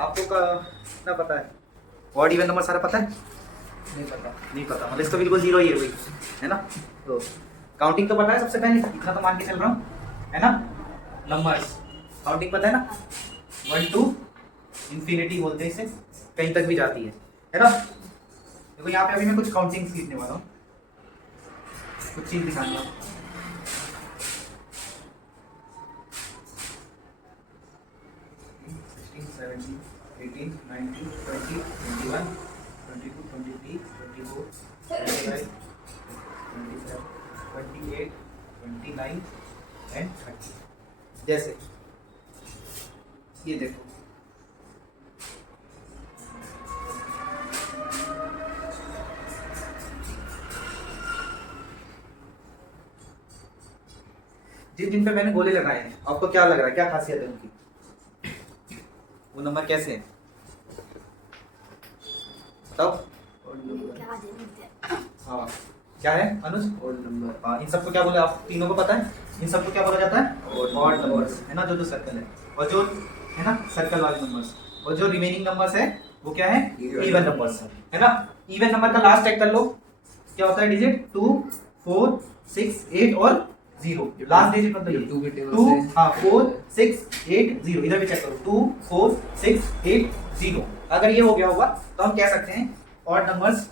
आपको कितना पता है? ऑड इवन नंबर सारा पता है? नहीं पता। नहीं पता, मतलब इसका बिल्कुल जीरो ही है वही, है ना? तो काउंटिंग तो पता है सबसे पहले, इतना तो मान के चल रहा हूँ, है ना? नंबर्स काउंटिंग पता है ना? 1 to इंफिनिटी बोलते हैं इसे, कहीं तक भी जाती है ना? देखो यहाँ पे अभी मैं कुछ काउंटिंग सीखने वाला हूँ, कुछ चीज दिखानी है। 17, 18, 19, 20, 21, 22, 23, 24, 25, 27, 28, 29 एंड 30। जैसे ये देखो, जिन जिन पे मैंने गोले लगाए हैं आपको क्या लग रहा है, क्या खासियत है उनकी? वो नंबर कैसे हैं बताओ? हाँ क्या है अनुज? Odd number. हाँ, इन सबको क्या बोले आप तीनों को पता है? इन सबको क्या बोला जाता है? ऑड नंबर्स, है ना? जो जो सर्कल है, और जो है ना सर्कल वाले नंबर्स, और जो रिमेनिंग नंबर्स है वो क्या है? इवन नंबर्स, है ना? इवन नंबर का लास्ट चेक कर लो, क्या होता है डिजिट? 2, 4, 6, 8 और 0। लास्ट डिजिट मतलब ये 2 के टेबल 2, से। हाँ 4, 6, 8, 0। इधर भी चेक करो, 2, 4, 6, 8, 0। अगर ये हो गया होगा तो हम कह सकते हैं ऑड नंबर्स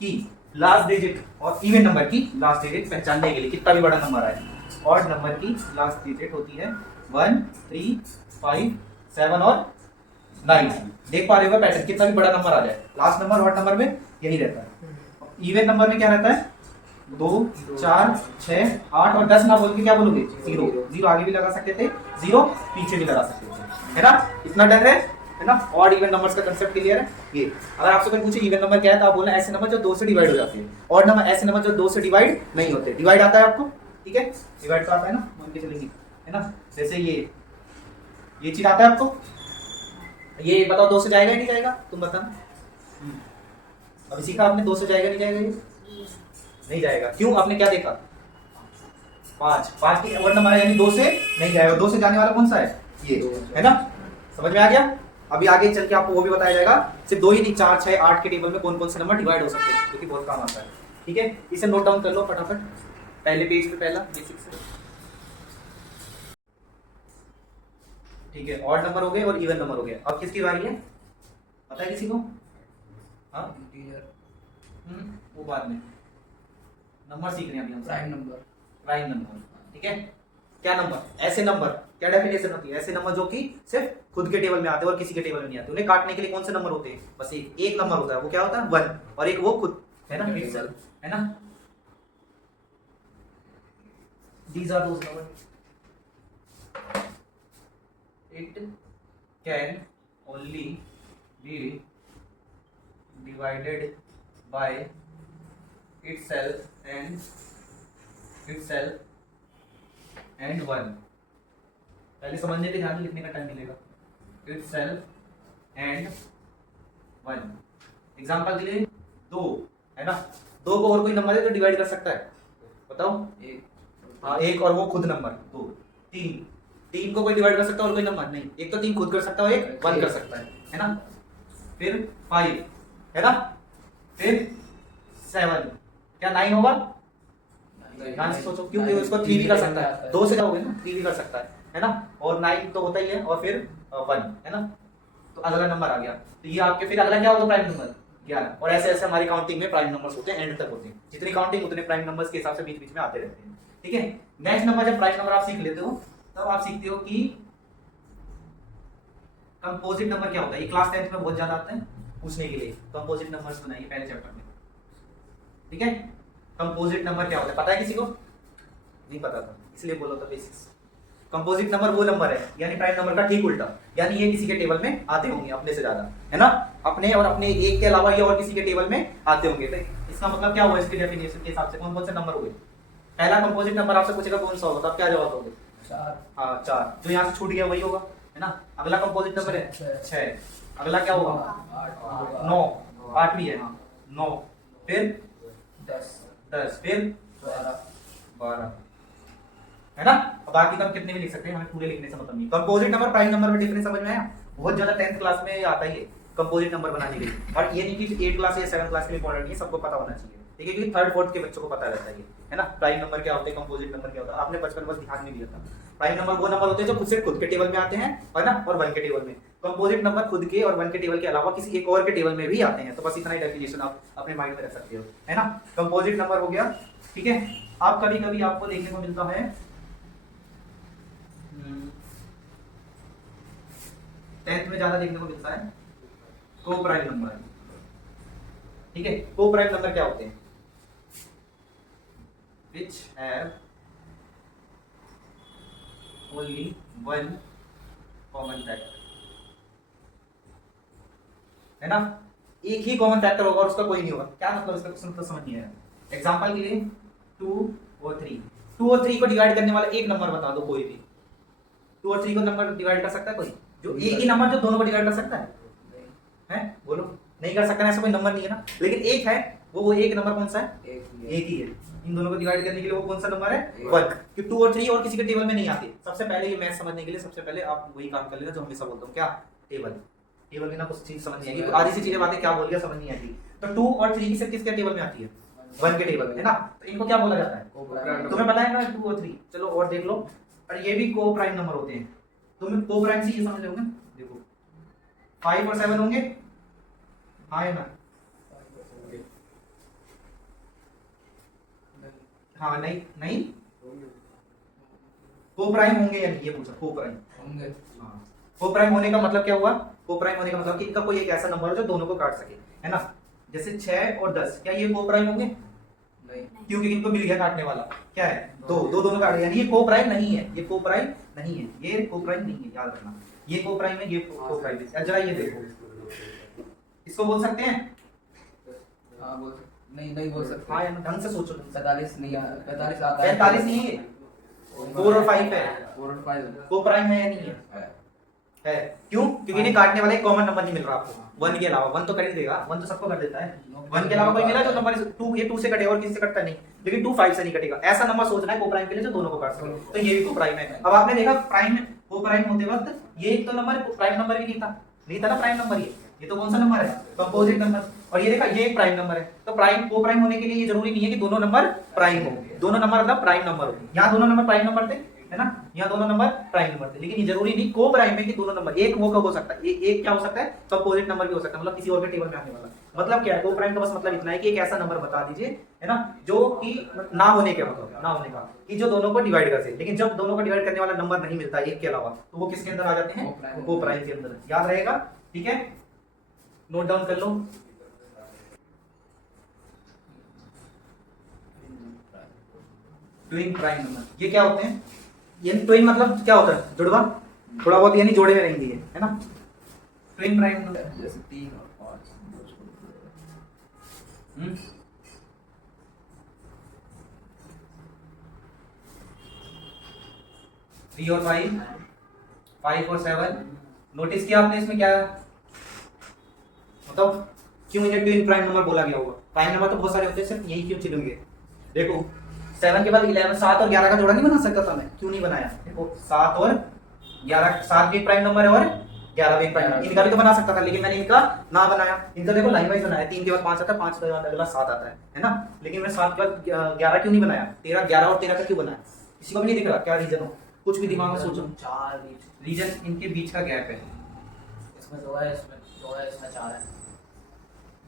की लास्ट डिजिट और इवन नंबर की लास्ट डिजिट पहचानने के लिए कितना भी बड़ा नंबर आए, ऑड नंबर की लास्ट डिजिट होती है 1, 3, 5, 7 और 9। देख पा रहे हो पैटर्न, कितना भी बड़ा नंबर आ जाए लास्ट नंबर ऑड नंबर में यही रहता है। इवन नंबर में क्या रहता है? 2, 4, 6, 8 और 10 ना बोल के क्या बोलोगे? 0। 0 आगे भी लगा सकते थे, 0 पीछे भी लगा सकते थे, है ना? इतना डर है ना? ऑड इवन नंबर्स का कांसेप्ट क्लियर है? ये अगर आपसे कोई पूछे इवन नंबर क्या है तो आप बोलना ऐसे नंबर जो 2 से डिवाइड हो जाते हैं। ऑड नंबर ऐसे नंबर जो 2 से डिवाइड नहीं होते। डिवाइड आता है आपको? ठीक है, डिवाइड तो आता है ना, मान के चलेंगे, है ना? जैसे ये चीज आता है आपको? ये बताओ 2 से जाएगा नहीं जाएगा, तुम बताना। अभी सीखा आपने 2 से जाएगा नहीं जाएगा? ये नहीं जाएगा, क्यों? आपने क्या देखा? 5 की ऑड नंबर है यानी 2 से नहीं जाएगा। 2 से जाने वाला कौन सा है? ये, है ना? समझ में आ गया? अभी आगे चल के आपको वो भी बताया जाएगा, सिर्फ 2 ही नहीं 4, 6, 8 के टेबल में कौन कौन से नंबर डिवाइड हो सकते हैं, जो कि बहुत काम आता है। ठीक है, इसे नोट डाउन कर लो फटाफट, पहले पेज पे पहला बेसिक से। ठीक है, ऑड नंबर हो गए और इवन नंबर हो गए। अब किसकी बारी है, पता है किसी को? हाँ वो बाद में, नंबर सीख रहे हैं अभी हम। Prime number. प्राइम नंबर, ठीक है? क्या नंबर? ऐसे नंबर, क्या डेफिनेशन होती है? ऐसे नंबर जो कि सिर्फ खुद के टेबल में आते हैं और किसी के टेबल में नहीं आते। उन्हें काटने के लिए कौन से नंबर होते हैं? बस एक नंबर होता है, वो क्या होता है? 1, और एक वो खुद, है ना? है ना? These are those numbers. It can only be divided by itself and 1। पहले समझने पे ध्यान, लिखने का टाइम मिलेगा। itself and 1। एग्जाम्पल के लिए 2, है ना? 2 को और कोई नंबर है तो डिवाइड कर सकता है, बताओ? 1। हाँ 1 और वो खुद नंबर 2। 3 को कोई डिवाइड कर सकता है और कोई नंबर नहीं। एक तो 3 खुद कर सकता है और एक 1 कर सकता है ना? फिर 5, है ना? फिर 7, क्या 9 होगा? ध्यान से सोचो, क्योंकि उसको 3 भी कर सकता है, 2 से जाओगे ना, 3 भी कर सकता है ना? और 9 तो होता ही है, और फिर 1, है ना? तो अगला नंबर आ गया, तो ये आपके फिर अगला क्या होगा? Prime number 11। और ऐसे ऐसे हमारी काउंटिंग में प्राइम नंबर्स होते हैं, एंड तक होते हैं। जितनी काउंटिंग उतने प्राइम नंबर्स के हिसाब से बीच बीच में आते रहते हैं। ठीक है, नेक्स्ट नंबर जब प्राइम नंबर आप सीख लेते हो तब आप सीखते हो कि कंपोजिट नंबर क्या होता है। ये क्लास 10th में बहुत ज्यादा आता है पूछने के लिए। कंपोजिट नंबर्स बनाइए पहले चैप्टर में, ठीक है? कंपोजिट नंबर क्या होता है, पता है किसी को? नहीं पता था, इसलिए बोला था बेसिक्स। कंपोजिट नंबर वो नंबर है, यानी प्राइम नंबर का ठीक उल्टा, यानी ये किसी के टेबल में आते होंगे अपने से ज्यादा, है ना? अपने और अपने एक के अलावा ये और किसी के टेबल में आते होंगे। तो इसका मतलब क्या हुआ? इसके डेफिनेशन के हिसाब से कौन कौन से नंबर हुए? पहला कंपोजिट नंबर आपसे पूछेगा कौन सा होगा, तो आप क्या जवाब दोगे? 4। हाँ 4, जो यहाँ से छूट गया वही होगा, है ना? अगला कंपोजिट नंबर है 6। अगला क्या होगा? 9, 8 भी है, हाँ 9। फिर 10, फिर 12, है ना? अब बाकी तो हम कितने भी लिख सकते हैं, हमें पूरे लिखने से मतलब नहीं। कंपोजिट नंबर प्राइम नंबर में डिफरेंस समझ में आया? बहुत ज्यादा 10th क्लास में आता ही है कंपोजिट नंबर बनाने के लिए। और ये नहीं कि 8 क्लास या 7 क्लास के लिए इंपॉर्टेंट नहीं है, सबको पता होना चाहिए, ठीक है, क्योंकि 3rd 4th के बच्चों को पता रहता है ना। प्राइम नंबर क्या होते हैं, कंपोजिट नंबर क्या होता है, आपने बचपन में ध्यान नहीं दिया था। प्राइम नंबर वो नंबर होते हैं जो खुद से खुद के टेबल में आते हैं, और ना, और 1 के टेबल में। कंपोजिट नंबर खुद के और 1 के टेबल के अलावा किसी एक और के टेबल में भी आते हैं। तो बस इतना ही डेफिनेशन आप अपने माइंड में रख सकते हो, है ना। कंपोजिट नंबर हो गया, ठीक है। आप कभी कभी आपको देखने को मिलता है 10th में ज्यादा देखने को मिलता है को प्राइम नंबर, ठीक है। को प्राइम नंबर क्या होते हैं, which have only one common factor, है ना। एक ही कॉमन फैक्टर होगा और उसका कोई नहीं होगा। क्या मतलब इसका, कुछ मतलब समझ नहीं आया। एग्जांपल के लिए 2 और 3 को डिवाइड करने वाला एक नंबर बता दो, कोई भी 2 और 3 को नंबर डिवाइड कर सकता है कोई, जो एक ही नंबर जो दोनों को डिवाइड कर सकता है बोलो, नहीं कर सकता, ऐसा कोई नंबर नहीं है ना। लेकिन एक है, वो एक नंबर कौन सा है, एक ही है। इन दोनों को डिवाइड करने के लिए वो कौन सा नंबर है, 1। कि 2 और 3 और किसी के टेबल में नहीं आते। सबसे पहले ये मैथ समझने के लिए सबसे पहले आप वही काम कर लेना जो हमेशा बोलता हूँ, क्या, टेबल बिना कुछ चीज समझ नहीं आएगी। तो आधी सी चीजें बातें क्या बोल गया समझ नहीं आती। तो 2 और 3 की सिर्फ किसके टेबल में आती है, 1 के टेबल में, है ना। तो इनको क्या बोला जाता है, तुम्हें पता है ना 2 और 3। चलो और देख लो, और ये भी को प्राइम नंबर होते हैं। तुम्हें को प्राइम से ये समझ लोगे, देखो 5 और 7 होंगे, हाँ है ना, हाँ नहीं नहीं, को प्राइम होंगे या नहीं, ये पूछा, को प्राइम होंगे। हाँ, को प्राइम होने का मतलब क्या हुआ, को प्राइम होने का मतलब कि इनका कोई एक ऐसा नंबर है जो दोनों को काट सके, है ना। जैसे 6 और 10, क्या ये को प्राइम होंगे, नहीं, क्योंकि इनको मिल गया काटने वाला, क्या है, दोनों काट गया, यानी ये को प्राइम नहीं है, ये को प्राइम नहीं है, ये को प्राइम नहीं है, याद रखना। ये को प्राइम है, ये को प्राइम है। जरा ये देखो, इसको बोल सकते हैं, हाँ बोल सकते, नहीं बोल सकते। हाँ यार ढंग से सोचो, 45 नहीं, 45 आता है, 45 नहीं है, 4 और 5 है, 4 और 5 को प्राइम है या नहीं है, क्यों, क्योंकि इन्हें काटने वाला एक कॉमन नंबर नहीं मिल रहा आपको 1 के अलावा। 1 तो कर ही देगा, 1 तो सबको कर देता है, 1 के अलावा कोई मिला जो नंबर 2, ये 2 से कटेगा और किसी से कटता नहीं, लेकिन 2 5 से नहीं कटेगा। ऐसा नंबर सोचना है को प्राइम के लिए जो दोनों को काट सके, तो ये भी को प्राइम है। अब आपने देखा प्राइम को प्राइम होते वक्त ये एक तो नंबर प्राइम नंबर भी नहीं था ना, प्राइम नंबर ये तो कौन सा नंबर है, कंपोजिट नंबर। और ये देखा ये एक प्राइम नंबर है। तो प्राइम को प्राइम होने के लिए ये जरूरी नहीं है कि दोनों नंबर प्राइम हो, दोनों नंबर मतलब प्राइम नंबर हो। यहाँ दोनों नंबर प्राइम नंबर थे, है ना, यहाँ दोनों नंबर प्राइम नंबर थे, लेकिन ये जरूरी नहीं को प्राइम में कि दोनों नंबर एक वो कब हो सकता है, एक क्या हो सकता है, कंपोजिट नंबर भी हो सकता है, मतलब किसी और के टेबल में आने वाला। मतलब क्या है को प्राइम का बस मतलब इतना है कि एक ऐसा नंबर बता दीजिए, है ना, जो कि ना होने के मतलब ना होने का कि जो दोनों को डिवाइड कर सके। लेकिन जब दोनों को डिवाइड करने वाला नंबर नहीं मिलता एक के अलावा, तो वो किसके अंदर आ जाते हैं, को प्राइम के अंदर। याद रहेगा, ठीक है, नोट डाउन कर लो। ट्विन प्राइम नंबर ये क्या होते हैं, ये ट्विन मतलब क्या होता है, जुड़वा, थोड़ा बहुत यानी जोड़े में रहेंगे, है ना। ट्विन प्राइम नंबर जैसे 3 और 5, 3 और 5, 5 और 7। नोटिस किया आपने इसमें क्या मतलब क्यों इन्हें ट्विन प्राइम नंबर बोला गया होगा। प्राइम नंबर तो बहुत सारे होते हैं, सिर्फ यही क्यों चुनेंगे। देखो 7 के बाद 11, 7 और 11 का जोड़ा नहीं बना सकता था मैं, क्यों नहीं बनाया। देखो 7 और 11, 7 भी प्राइम नंबर है और 11 भी प्राइम नंबर, इनका भी तो बना सकता था, लेकिन मैंने इनका ना बनाया। इनका देखो लाइन वाइज बनाया, 3 के बाद 5 आता है, 5 के बाद अगला 7 आता है ना। लेकिन मैं 7 के बाद 11 क्यों नहीं बनाया, 13, 11 और 13 का क्यों बनाया, किसी को भी नहीं दिख रहा क्या रीजन हो, कुछ भी दिमाग में सोचो। 4 रीजन इनके बीच का गैप है, इसमें 2 है, इसमें 2 है, इसमें 4 है,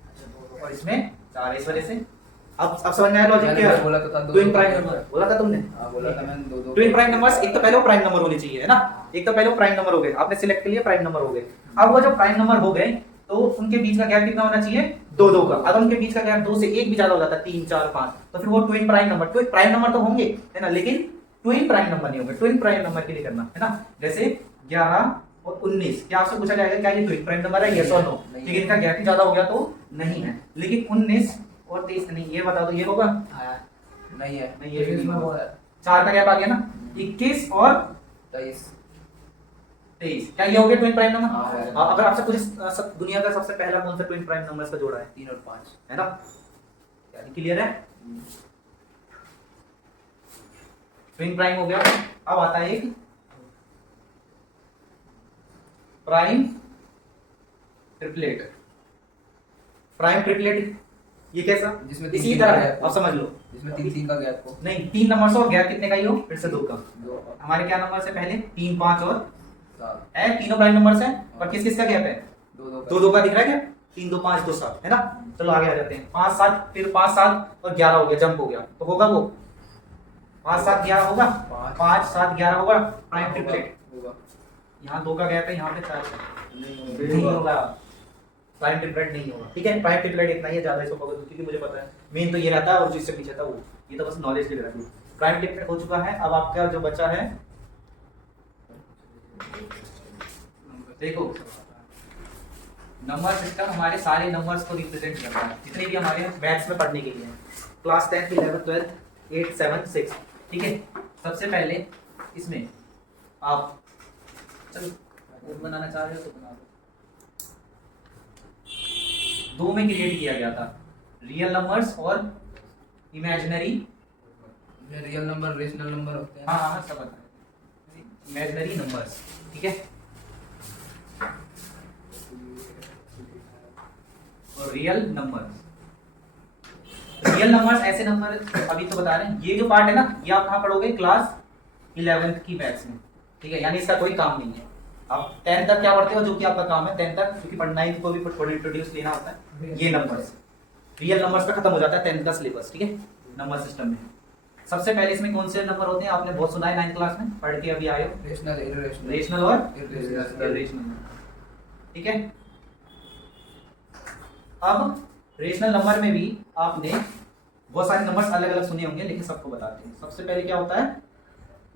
अच्छा 2 और इसमें 4 है, इस वजह से। अब समझ में आया लॉजिक क्या है। बोला तो था ट्विन प्राइम नंबर बोला था तुमने, हां बोला था मैंने 2 ट्विन प्राइम नंबर्स एक तो पहले वो प्राइम नंबर होने चाहिए, है ना, एक तो पहले वो प्राइम नंबर हो गए, आपने सिलेक्ट कर लिया प्राइम नंबर हो गए। अब वो जब प्राइम नंबर हो गए तो उनके बीच का गैप कितना होना चाहिए, 2 का। अगर उनके बीच का गैप 2 से 1 भी ज्यादा हो जाता है, 3, 4, 5, तो फिर वो twin prime number, twin prime number तो होंगे, है ना, लेकिन ट्विन प्राइम नंबर नहीं होंगे। ट्विन प्राइम नंबर के लिए करना है ना, जैसे 11 और 19, क्या आपसे पूछा जाएगा क्या ये ट्विन प्राइम नंबर है, यस और नो, लेकिन इनका गैप ही ज्यादा हो गया तो नहीं है। लेकिन 19 और 23 नहीं, ये बता दो ये होगा, नहीं है, नहीं ये इसमें वो है, 4 का गैप आ गया ना, 21 और 23, क्या ये हो गया ट्विन प्राइम नंबर। हाँ, अगर आपसे कुछ दुनिया का सबसे पहला कौन सा ट्विन प्राइम नंबर इसका जोड़ा है, 3 और 5, है ना, क्लियर है। ट्विन प्राइम हो गया। अब आता है एक प्राइम ट्रिपलेट। प्राइम ट्रिपलेट ये कैसा, जिसमें इसी तीन तरह तीन है, का आप समझ लो। जिसमें तीन तीन का गैप हो। नहीं, 3 नंबर से और गैप कितने का ही हो, फिर से 2 का। दो हमारे क्या नंबर से पहले 3 5 और सात है, तीनों प्राइम नंबर से, और किस किस का गैप है, दो दो 2 2 का दिख रहा है क्या, 3 2 5 2 7 है ना। चलो आगे आ जाते हैं। 5 7, फिर 5 7 और 11 हो गया, जंप हो गया, तो होगा वो 5 7 11 होगा, 5 7 11 होगा प्राइम ट्रिपलेट। होगा यहाँ 2 का गैप है, यहाँ पे 4 नहीं नहीं होगा, प्राइम ट्रिपलेट नहीं होगा। ठीक है, प्राइम ट्रिपलेट इतना ही है, ज्यादा इसको पकड़, क्योंकि मुझे पता है मेन तो ये रहता है और जिससे पीछे था वो, ये तो बस नॉलेज के लिए रहती है। प्राइम ट्रिपलेट हो चुका है। अब आपका जो बचा है, देखो नंबर सिस्टम हमारे सारे नंबर्स को रिप्रेजेंट करता है, जितने भी हमारे मैथ्स में पढ़ने के लिए हैं, क्लास 10 11 12 8 7 6। ठीक है, सबसे पहले इसमें आप चलो बनाना चाह रहे हो तो बना दो। 2 में क्रिएट किया गया था, रियल नंबर्स और imaginary. Real number rational number होते हैं। हाँ हाँ सब बता रहे हैं, इमेजिनरी नंबर्स। ठीक है, और रियल नंबर्स। रियल नंबर्स ऐसे नंबर, अभी तो बता रहे हैं, ये जो पार्ट है ना, ये आप कहाँ पढ़ोगे, क्लास 11th की मैथ्स में। ठीक है, यानी इसका कोई काम नहीं है। आप 10 तक क्या पढ़ते हो, जो कि आपका काम है 10 तक, क्योंकि 9th को भी थोड़ी इंट्रोड्यूस लेना होता है। ये नंबर्स रियल नंबर्स पे खत्म हो जाता है 10th का सिलेबस। ठीक है, नंबर सिस्टम में सबसे पहले इसमें कौन से नंबर होते हैं, आपने बहुत सुना है 9th क्लास में, पढ़ के अभी आए हो, रेशनल इररेशनल रेशनल और इररेशनल। रेशनल। ठीक है, अब रेशनल नंबर में भी आपने बहुत सारे नंबर्स अलग अलग सुने होंगे, लेकिन सबको बताते हैं। सबसे पहले क्या होता है,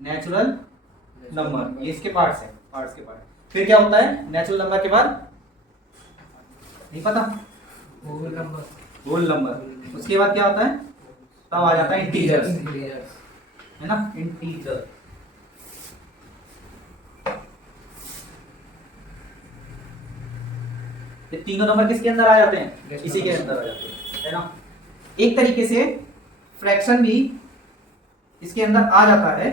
नेचुरल नंबर, ये इसके पार्ट्स हैं, पार्ट्स के पार्ट। फिर क्या होता है नेचुरल नंबर के बाद, नहीं पता, होल नंबर। Whole number. उसके बाद क्या होता है, तब आ जाता है इंटीजर्स, है ना, इंटीजर। ये तीनों नंबर किसके अंदर आ जाते हैं, इसी के अंदर आ जाते हैं, है ना। एक तरीके से फ्रैक्शन भी इसके अंदर आ जाता है,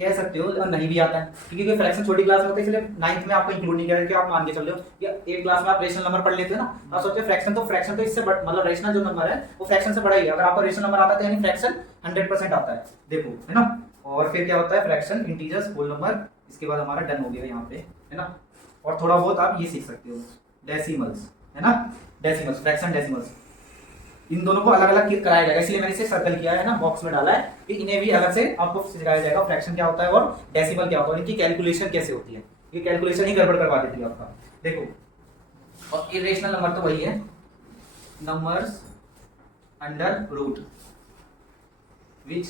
कह सकते हो, और नहीं भी आता है, क्योंकि फ्रैक्शन छोटी क्लास में होता है, इसलिए 9th में आपको इंक्लूड नहीं किया कि आप मान के चल रहे हो या 8 क्लास में आप रेशनल नंबर पढ़ लेते हो ना, आप सोचते हो फ्रैक्शन तो इससे मतलब रेशनल जो नंबर है वो फ्रैक्शन से बड़ा ही है। अगर आपको रेशनल नंबर आता है यानी फ्रैक्शन 100% आता है, देखो, है ना। और फिर क्या होता है, फ्रैक्शन, इंटीजर्स, होल नंबर। इसके बाद हमारा डन हो गया यहाँ पे, है ना। और थोड़ा बहुत आप ये सीख सकते हो, डेसिमल्स, है ना, डेसिमल्स, फ्रैक्शन, डेसिमल्स, इन दोनों को अलग अलग कराया जाएगा, इसलिए मैंने इसे सर्कल किया है ना, बॉक्स में डाला है कि इन्हें भी अलग से आपको सिखाया जाएगा, फ्रैक्शन क्या होता है और डेसिमल क्या होता है, इनकी कैलकुलेशन कैसे होती है। ये कैलकुलेशन ही गड़बड़ करवा देती है आपका, देखो। और इरेशनल नंबर तो वही है, numbers under root which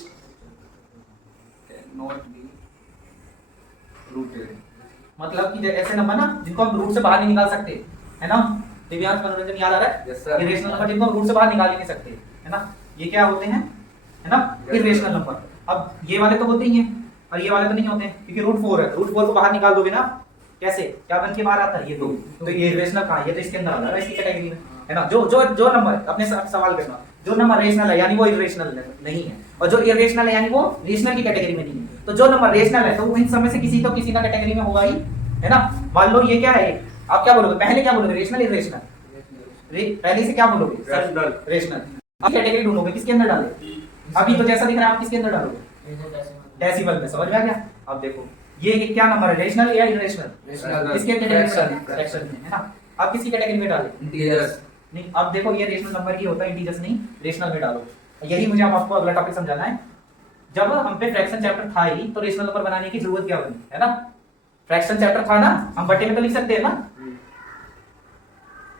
can not be rooted, मतलब कि ऐसे नंबर ना जिनको हम रूट से बाहर नहीं निकाल सकते, है ना। दिव्यांश, मनोरंजन याद आ रहा है, यस सर। इरेशनल नंबर जिनको हम रूट से बाहर निकाल ही नहीं सकते, है ना, ये क्या होते हैं, है ना, इरेशनल नंबर। अब ये वाले तो होते ही हैं और ये वाले तो नहीं होते हैं, क्योंकि रूट 4 है, रूट 4 को बाहर निकाल दोगे ना, कैसे, क्या बन के बाहर आता है, ये 2, तो ये इरेशनल कहाँ है, ये तो इसके अंदर आ रहा है, इसकी कैटेगरी में, है ना। जो नंबर, अपने सवाल करना, जो नंबर रेशनल है यानी वो इरेशनल नहीं है, और जो इरेशनल है यानी वो रेशनल की कैटेगरी में नहीं है। तो जो नंबर रेशनल है तो वो इन सब में से किसी तो किसी का कैटेगरी में होगा ही, है ना। मान लो ये क्या है, आप क्या बोलोगे, पहले क्या बोलोगे, रेशनल, इरेशनल, पहले से क्या बोलोगे, रेशनल, रेशनल। अब कैटेगरी ढूंढोगे, किसके अंदर डालोगे, अभी तो जैसा दिख रहा है आप किसके अंदर डालोगे, डेसिमल में, समझ में आ गया। अब देखो ये क्या नंबर है, रेशनल या इरेशनल, रेशनल। किसके कैटेगरी में, फ्रैक्शन। फ्रैक्शन में, है ना। अब किसकी कैटेगरी में डाले, इंटीजर्स। नहीं, अब देखो ये रेशनल नंबर ही होता है, इंटीजर्स नहीं, रेशनल में डालो। यही मुझे आपको अगला टॉपिक समझाना है। जब हम पे फ्रैक्शन चैप्टर था ही तो रेशनल नंबर बनाने की जरूरत क्या बनी, है ना। फ्रैक्शन चैप्टर था ना, हम बट्टे में तो लिख सकते हैं ना।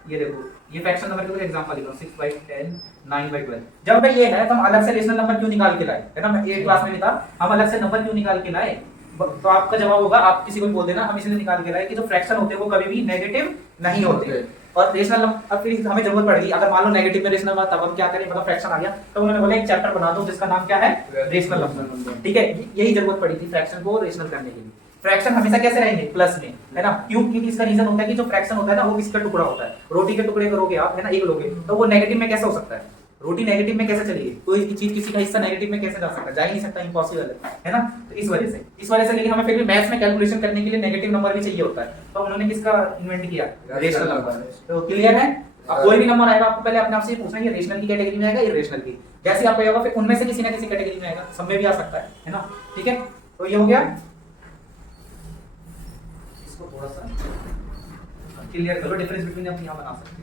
ये देखो, ये फ्रैक्शन नंबर के कुछ एग्जांपल लिख रहा हूं, 6/10, 9/12। जब ये है तो हम अलग से रेशनल नंबर क्यों निकाल के लाए, है ना। मैं 8 क्लास में था, हम अलग से नंबर क्यों निकाल के लाए, तो आपका जवाब होगा, आप किसी को भी बोल देना, हम इसलिए निकाल के लाए कि जो फ्रैक्शन होते हैं वो कभी भी नेगेटिव नहीं होते। और रेशनल नंबर, अब फिर हमें जरूरत पड़ेगी, अगर मान लो नेगेटिव में रेशनल नंबर, तब हम क्या करें, मतलब फ्रैक्शन आ गया तो उन्होंने बोला एक चैप्टर बना दो जिसका नाम क्या है, रेशनल नंबर। ठीक है, यही जरूरत पड़ी थी फ्रैक्शन को रेशनल करने के लिए। फ्रैक्शन हमेशा कैसे रहेंगे, प्लस में, है ना। क्यों, क्योंकि इसका रीजन होता है कि जो फ्रैक्शन होता है ना वो किसका टुकड़ा होता है, रोटी के टुकड़े करोगे आप, है ना, एक लोगे तो वो नेगेटिव में कैसे हो सकता है, रोटी नेगेटिव में कैसे चलेगी? कोई चीज किसी का हिस्सा नेगेटिव में कैसे जा सकता है? जा ही नहीं सकता, इम्पॉसिबल है ना। तो इस वजह से लेकिन हमें फिर भी मैथ्स में कैलकुलेशन करने के लिए नेगेटिव नंबर भी चाहिए होता है, तो उन्होंने किसका इन्वेंट किया? Rational number. तो क्लियर है? अब कोई भी नंबर आएगा आपको पहले अपने आप से पूछना है ये रेशनल की कैटेगरी में आएगा या इरेशनल की। जैसे ही आपको होगा फिर उनमें से किसी ना किसी कैटेगरी में आएगा, सब में भी आ सकता है ना। ठीक है, तो ये हो गया। इसको थोड़ा सा क्लियर करो, डिफरेंस बिटवीन आप यहां बना सकते हैं।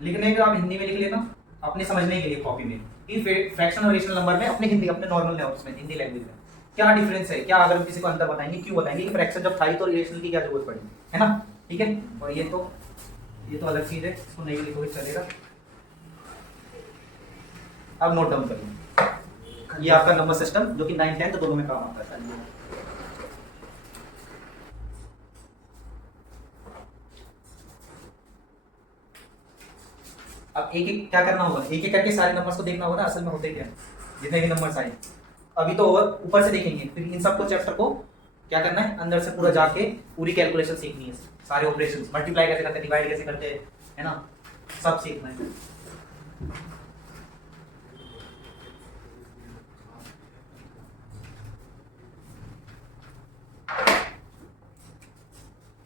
लिखने का आप हिंदी में लिख लेना अपने समझने के लिए कॉपी में कि फ्रैक्शन और रेशनल नंबर में अपने हिंदी अपने नॉर्मल लैंग्वेज में हिंदी लैंग्वेज में क्या डिफरेंस है, क्या अगर हम किसी को अंतर बताएंगे क्यों बताएंगे कि फ्रैक्शन जब था ही तो रेशनल की क्या जरूरत पड़ी, है ना। ठीक है, और ये तो अलग चीज है, इसको नहीं लिखोगे चलेगा। अब नोट डाउन करिए, ये आपका नंबर सिस्टम जो कि 9 10 दोनों में काम आता है। अब एक एक क्या करना होगा, एक एक करके सारे नंबर्स को देखना होगा ना असल में होते क्या जितने भी नंबर्स आए। अभी तो ऊपर से देखेंगे, फिर इन सबको चैप्टर को क्या करना है अंदर से पूरा जाके पूरी कैलकुलेशन सीखनी है, सारे ऑपरेशंस मल्टीप्लाई कैसे करते हैं, डिवाइड कैसे करते हैं, है ना, सब सीखना है।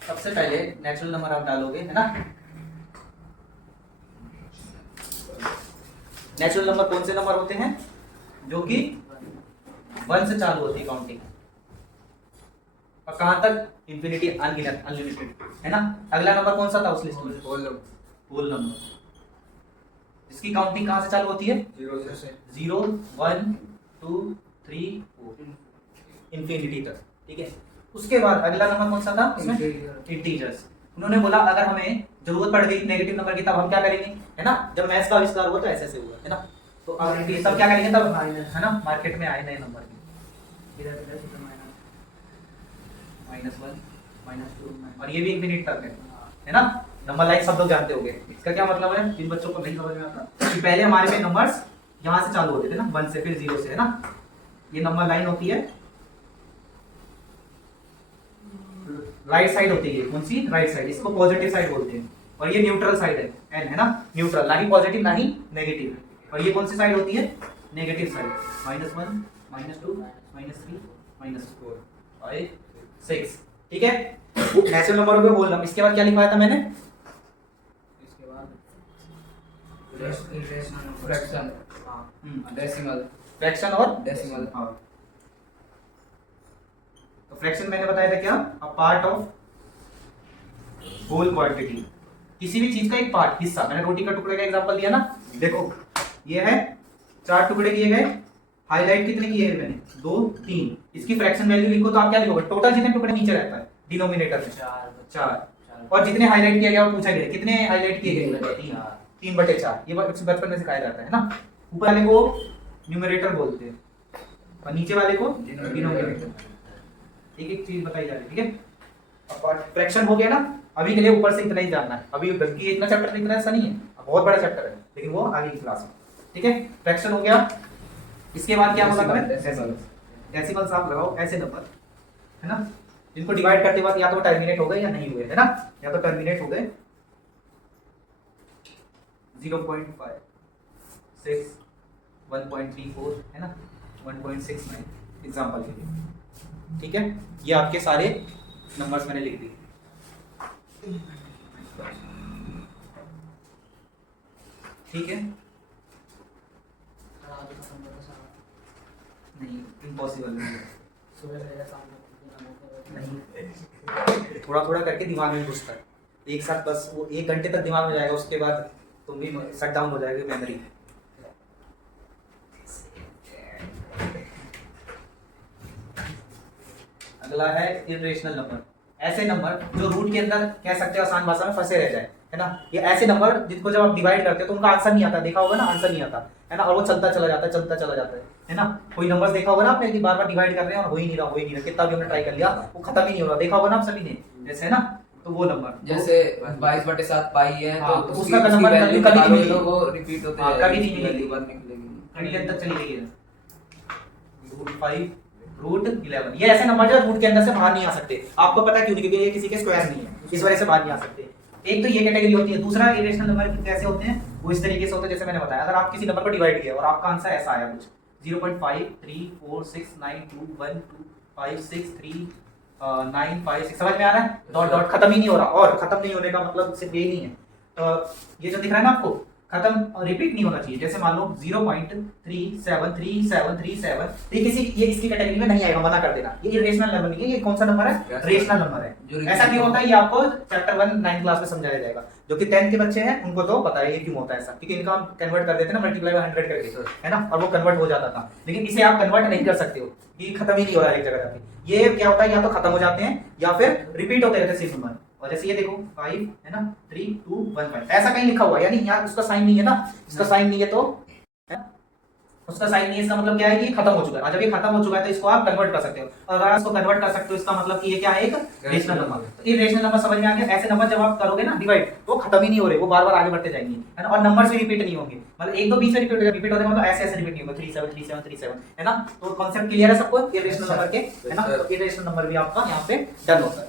सबसे पहले नेचुरल नंबर आप डालोगे, है ना। नेचुरल नंबर कौन से नंबर होते हैं? जो कि 1 से चालू होती है काउंटिंग, और कहां तक? इंफिनिटी, अनगिनत, अनलिमिटेड, है ना। अगला नंबर कौन सा था उस लिस्ट में? होल नंबर, इसकी काउंटिंग कहां से चालू होती है? 0 1 2 3 4 इंफिनिटी तक। ठीक है, उसके बाद अगला नंबर कौन सा था इसमें? इंटीजर्स। उन्होंने बोला अगर हमें जरूरत पड़ गई नेगेटिव नंबर की तब हम क्या करेंगे, है ना। जब मैथ्स का आविष्कार हुआ तो ऐसे से हुआ, है ना। तो अब ये सब क्या करेंगे तब, है ना, मार्केट में आए नए नंबर के -1 -2 और ये भी इंफिनिट तक है ना। नंबर लाइन सब लोग जानते होंगे, इसका क्या मतलब है जिन बच्चों को नहीं समझ में आता कि पहले हमारे में नंबर्स यहाँ से चालू होते थे ना 1 से, फिर 0 से, है ना। ये नंबर लाइन होती है, राइट साइड होती है, कौन सी? राइट साइड, इसको पॉजिटिव साइड बोलते हैं। और ये न्यूट्रल साइड है, एन, है ना, न्यूट्रल, ना ही पॉजिटिव ना ही नेगेटिव। और ये कौन सी साइड होती है? Negative side, -1 -2 -3 -4 5 6। ठीक है, नेचुरल नंबर हो गए, होल नंबर। इसके बाद क्या लिखवाया था मैंने? इसके बाद फ्रैक्शन, डेसिमल, फ्रैक्शन और डेसिमल। हाँ, तो फ्रैक्शन मैंने बताया था क्या? A part of whole quantity, किसी भी चीज का एक पार्ट, हिस्सा। मैंने रोटी का टुकड़े का एग्जांपल दिया ना, देखो ये है 4 टुकड़े किए गए, हाईलाइट कितने किए हैं मैंने? 2 3। इसकी फ्रैक्शन वैल्यू लिखो तो आप क्या लिखोगे? टोटल जितने टुकड़े नीचे रहता है डिनोमिनेटर में 4 और जितने हाईलाइट किया गया वो पूछा गया कितने हाईलाइट किए गए? 3/4। ये बचपन में सिखाया जाता है ना। ऊपर वाले को न्यूमरेटर बोलते हैं और नीचे वाले को डिनोमिनेटर। एक एक चीज बताई जा रही है, ठीक है। अब फ्रैक्शन हो गया ना, अभी के लिए ऊपर से इतना ही जानना है। अभी बल्कि इतना चैप्टर इतना ऐसा नहीं है, बहुत बड़ा चैप्टर है, लेकिन वो आगे की क्लास में, ठीक है। फ्रैक्शन हो गया, इसके बाद क्या होगा? डेसिमल्स आप लगाओ, ऐसे नंबर, है ना, जिनको डिवाइड करते वक्त या तो टर्मिनेट हो गए या नहीं हुए, है ना, या तो टर्मिनेट हो गए 0.5 6 1.34, है ना, 1.69 एग्जांपल के लिए, ठीक है। ये आपके सारे नंबर्स मैंने लिख दिए। ठीक है, नहीं इम्पॉसिबल नहीं, थोड़ा थोड़ा करके दिमाग में घुसता है एक साथ, बस वो 1 घंटे तक दिमाग में जाएगा, उसके बाद तुम भी शट डाउन हो जाएगी मेमोरी। अगला है इरेशनल नंबर, ऐसे नंबर जो रूट के अंदर कह सकते हैं आसान भाषा में फंसे रह जाए, है ना। ये ऐसे नंबर जिनको जब आप डिवाइड करते हो तो उनका आंसर नहीं आता, देखा होगा ना, आंसर नहीं आता, है ना, और वो चलता चला जाता है, चलता चला जाता है ना। कोई नंबर्स देखा होगा ना आपने कि बार बार डिवाइड कर रहे हैं और हो ही नहीं रहा, कितना भी हमने ट्राई कर लिया वो खत्म ही नहीं हो रहा, देखा होगा ना आप सभी ने, जैसे, है ना। तो वो नंबर जैसे 22/7 पाई है, तो उसका नंबर वैल्यू कभी नहीं मिलेगी, वो रिपीट होते हैं, कभी नहीं मिलेगी, बात निकलेगी, कहीं तक चली गई है √5 √11। ये ऐसे नंबर जो रूट के अंदर से बाहर नहीं आ सकते। आपको पता है क्यों नहीं? क्योंकि ये किसी के स्क्वायर नहीं है, इस वजह से बाहर नहीं आ सकते, एक तो ये कैटेगरी होती है। दूसरा इरेशनल नंबर कैसे होते हैं, वो इस तरीके से होते हैं जैसे मैंने बताया, अगर आप किसी नंबर को डिवाइड किया और आपका आंसर ऐसा आया कुछ 0.5346921563 956, समझ में आ रहा है? डॉट डॉट खत्म ही नहीं हो रहा, और खत्म नहीं होने का मतलब सिर्फ ये नहीं है, ये जो दिख रहा है ना आपको, खत्म रिपीट नहीं होना चाहिए। जैसे मान लो 0.373737, ये इसकी कैटेगरी में नहीं आएगा, मना कर देना। ये इरेशनल नंबर नहीं है, ये कौन सा नंबर है? रेशनल नंबर है। ऐसा क्यों होता है ये आपको चैप्टर 1 9th क्लास में समझाया जाएगा। जो कि 10th के बच्चे हैं उनको तो पता है ये क्यों होता है ऐसा, क्योंकि इनका हम कन्वर्ट कर देते हैं ना मल्टीप्लाई बाय 100 करके, है ना, और वो कन्वर्ट हो जाता था। लेकिन इसे आप कन्वर्ट नहीं कर सकते हो, ये खत्म ही नहीं हो रहा है एक जगह जाके। ये क्या होता है, या तो खत्म हो जाते हैं या फिर रिपीट होते रहते हैं सेम नंबर। और जैसे ये देखो 5 है ना, 3 2 1 5 ऐसा कहीं लिखा हुआ है, यानी यहाँ उसका साइन नहीं है ना, इसका साइन नहीं है तो है? उसका साइन नहीं है, इसका मतलब क्या है कि खत्म हो चुका है। और जब ये खत्म हो चुका है तो इसको आप कन्वर्ट कर सकते हो, और अगर आप इसको कन्वर्ट कर सकते हो इसका मतलब कि ये क्या है, एक रेशनल नंबर। तो ये रेशनल नंबर समझ में आ गया। ऐसे नंबर जब आप करोगे ना डिवाइड, तो खत्म ही नहीं हो रहे, वो बार-बार आगे बढ़ते जाएंगे, है ना, और नंबर से रिपीट नहीं होंगे, मतलब एक दो बीच में रिपीट होते हैं, मतलब ऐसे ऐसे रिपीट नहीं होगा 373737, है ना। तो कांसेप्ट क्लियर है सबको ये रेशनल नंबर के, है ना। तो ये रेशनल नंबर भी आपका यहाँ पे डन होता है।